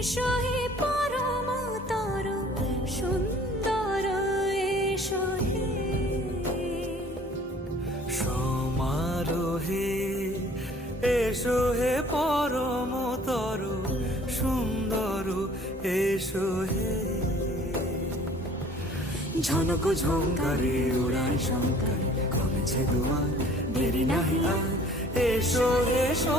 এসো হে পরমতর সুন্দর, এসো হে সমারোহে, এসো হে পরমতর সুন্দর, এসো হে ঝনক ঝঙ্কারে উড়ায় শঙ্কারে কমেছে দুয়ার, দেরি নাহি আর, এসো এসো